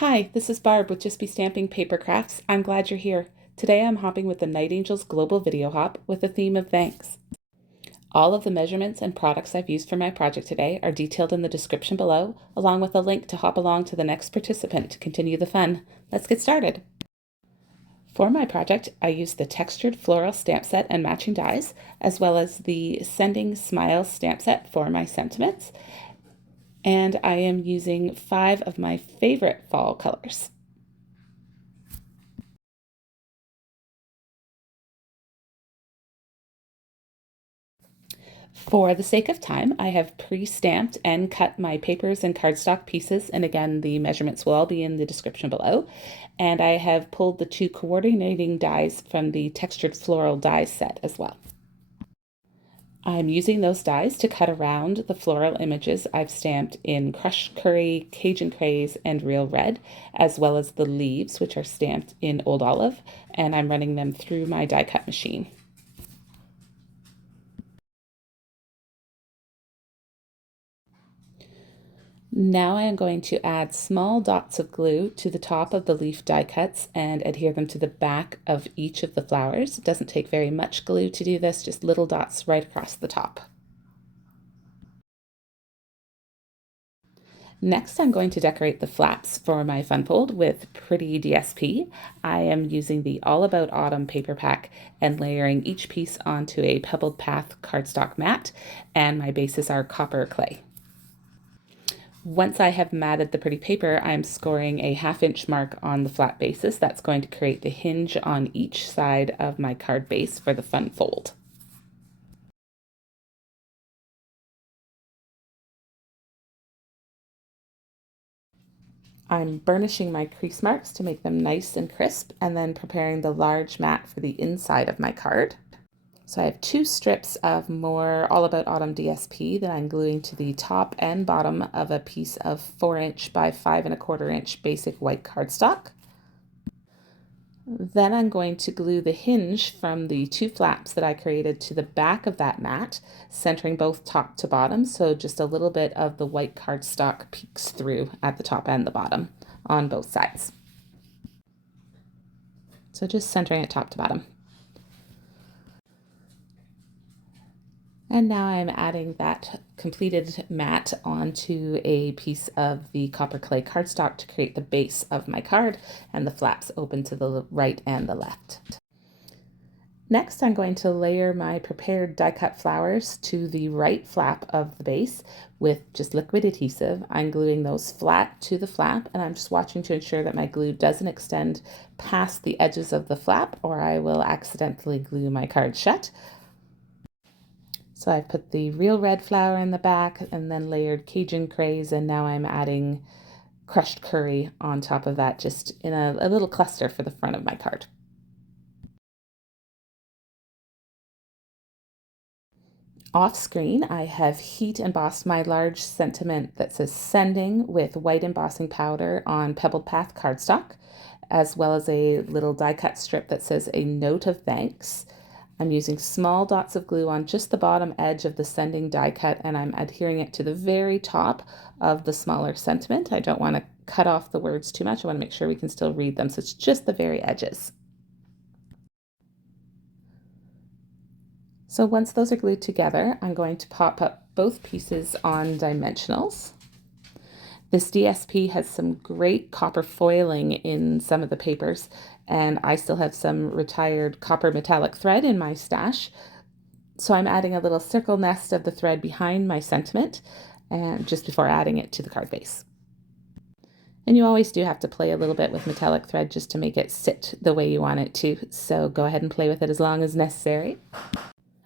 Hi, this is Barb with Just Be Stamping Paper Crafts. I'm glad you're here. Today I'm hopping with the Night Angels Global Video Hop with the theme of thanks. All of the measurements and products I've used for my project today are detailed in the description below, along with a link to hop along to the next participant to continue the fun. Let's get started. For my project, I used the textured floral stamp set and matching dies, as well as the Sending Smiles stamp set for my sentiments. And I am using 5 of my favorite fall colors. For the sake of time, I have pre-stamped and cut my papers and cardstock pieces, and again, the measurements will all be in the description below. And I have pulled the 2 coordinating dies from the textured floral dies set as well. I'm using those dies to cut around the floral images I've stamped in Crushed Curry, Cajun Craze, and Real Red, as well as the leaves, which are stamped in Old Olive, and I'm running them through my die cut machine. Now I am going to add small dots of glue to the top of the leaf die cuts and adhere them to the back of each of the flowers. It doesn't take very much glue to do this, just little dots right across the top. Next, I'm going to decorate the flaps for my fun fold with Pretty DSP. I am using the All About Autumn paper pack and layering each piece onto a Pebbled Path cardstock mat, and my bases are copper clay. Once I have matted the pretty paper, I'm scoring a 1/2 inch mark on the flat bases. That's going to create the hinge on each side of my card base for the fun fold. I'm burnishing my crease marks to make them nice and crisp, and then preparing the large mat for the inside of my card. So I have 2 strips of more All About Autumn DSP that I'm gluing to the top and bottom of a piece of 4 inch by 5 1/4 inch basic white cardstock. Then I'm going to glue the hinge from the 2 flaps that I created to the back of that mat, centering both top to bottom, so just a little bit of the white cardstock peeks through at the top and the bottom on both sides. So just centering it top to bottom. And now I'm adding that completed mat onto a piece of the copper clay cardstock to create the base of my card, and the flaps open to the right and the left. Next, I'm going to layer my prepared die cut flowers to the right flap of the base with just liquid adhesive. I'm gluing those flat to the flap, and I'm just watching to ensure that my glue doesn't extend past the edges of the flap, or I will accidentally glue my card shut. So I've put the Real Red flower in the back and then layered Cajun Craze, and now I'm adding Crushed Curry on top of that, just in a little cluster for the front of my card. Off screen, I have heat embossed my large sentiment that says Sending with white embossing powder on Pebbled Path cardstock, as well as a little die cut strip that says A Note of Thanks. I'm using small dots of glue on just the bottom edge of the Sending die cut, and I'm adhering it to the very top of the smaller sentiment. I don't want to cut off the words too much. I want to make sure we can still read them, so it's just the very edges. So once those are glued together, I'm going to pop up both pieces on dimensionals. This DSP has some great copper foiling in some of the papers, and I still have some retired copper metallic thread in my stash. So I'm adding a little circle nest of the thread behind my sentiment, and just before adding it to the card base. And you always do have to play a little bit with metallic thread just to make it sit the way you want it to, so go ahead and play with it as long as necessary.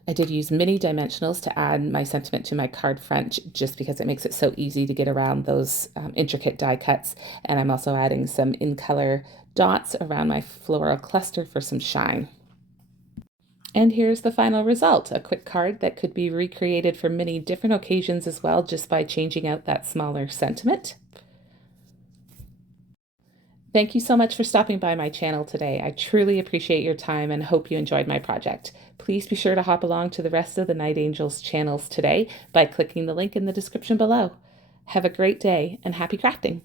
I did use mini dimensionals to add my sentiment to my card front just because it makes it so easy to get around those intricate die cuts. And I'm also adding some in color dots around my floral cluster for some shine. And here's the final result, a quick card that could be recreated for many different occasions as well, just by changing out that smaller sentiment. Thank you so much for stopping by my channel today. I truly appreciate your time and hope you enjoyed my project. Please be sure to hop along to the rest of the Night Angels channels today by clicking the link in the description below. Have a great day and happy crafting!